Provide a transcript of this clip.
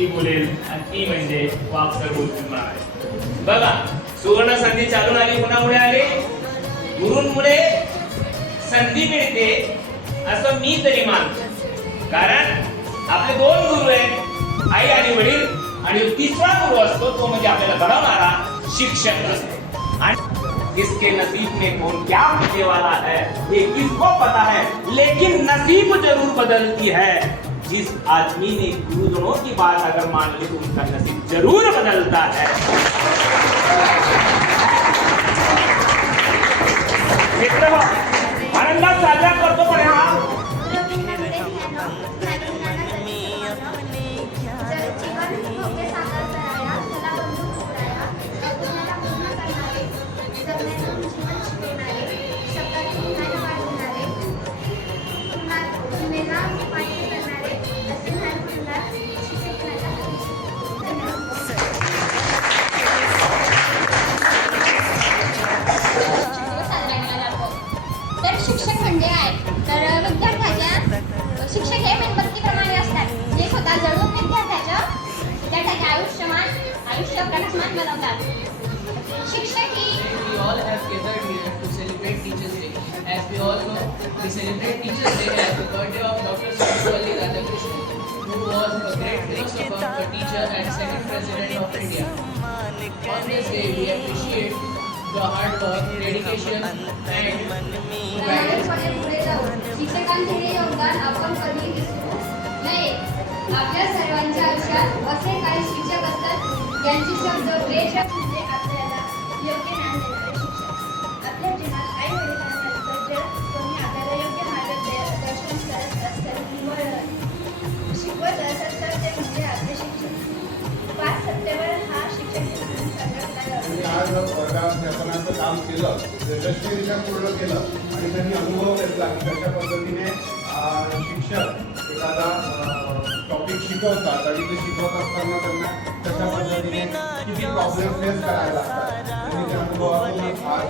ती बोलेल आणि ती म्हणजे वाक्सर बोलतील म्हणाले. बघा सुवर्ण संधी चालून आली, कोणामुळे आली? गुरूंमुळे संधी मिळते असं मी तरी मानतो. कारण आपले दोन गुरु आहेत, आई आणि वडील, आणि तिसरा गुरु असतो तो म्हणजे आपल्याला घडवणारा शिक्षक असतो. आणि इसके नसीब में कौन क्या होने वाला है ये किसको पता है, लेकिन नसीब जरूर बदलती है. जिस आदमी ने गुरुजनों की बात अगर मान ली तो उनका नसीब जरूर बदलता है. मित्र आनंदात साजरा करतो पण हा शिक्षक म्हणजे काय तर विद्यार्थ्याच्या शिक्षक हे मेणबत्तीप्रमाणे असतात जे स्वतः जळून विद्यार्थ्याचे आयुष्य प्रकाशमान बनवतात. शिक्षक ही We all have gathered here to celebrate Teachers' Day. As we all know, we celebrate Teachers' Day as the birthday of Dr. Sarvepalli Radhakrishnan, who was a great philosopher, a teacher, and Senate President of India. On this day, we appreciate the hard work, dedication, and प्रामाणिकपणे पुढे जाऊन शिक्षकांचे हे योगदान आपण कधी विसरू नये. आपल्या सर्वांच्या आयुष्यात असे काही शिक्षक असतात ज्यांचे शब्द बेशब्द म्हणजे आपल्याला योग्य ज्ञान देणारे शिक्षक. आपल्या जीवनात आई वडिलांनंतर जे कोणी आपल्याला योग्य मार्गदर्शन करत असतात, निवड शिकवत असतात ते म्हणजे आपले शिक्षक. 5 सप्टेंबर हा शिक्षक दिन साजरा केला तुम्ही जातो. आज वर्गात व्यापनाचं काम केलं, यशस्वीरित्या पूर्ण केलं आणि त्यांनी अनुभव घेतला की कशा पद्धतीने शिक्षक एखादा टॉपिक शिकवतात आणि ते शिकवत असताना त्यांना कशा पद्धतीने किती प्रॉब्लेम फेस करायला लागतात. त्यांनी त्या अनुभवातून आज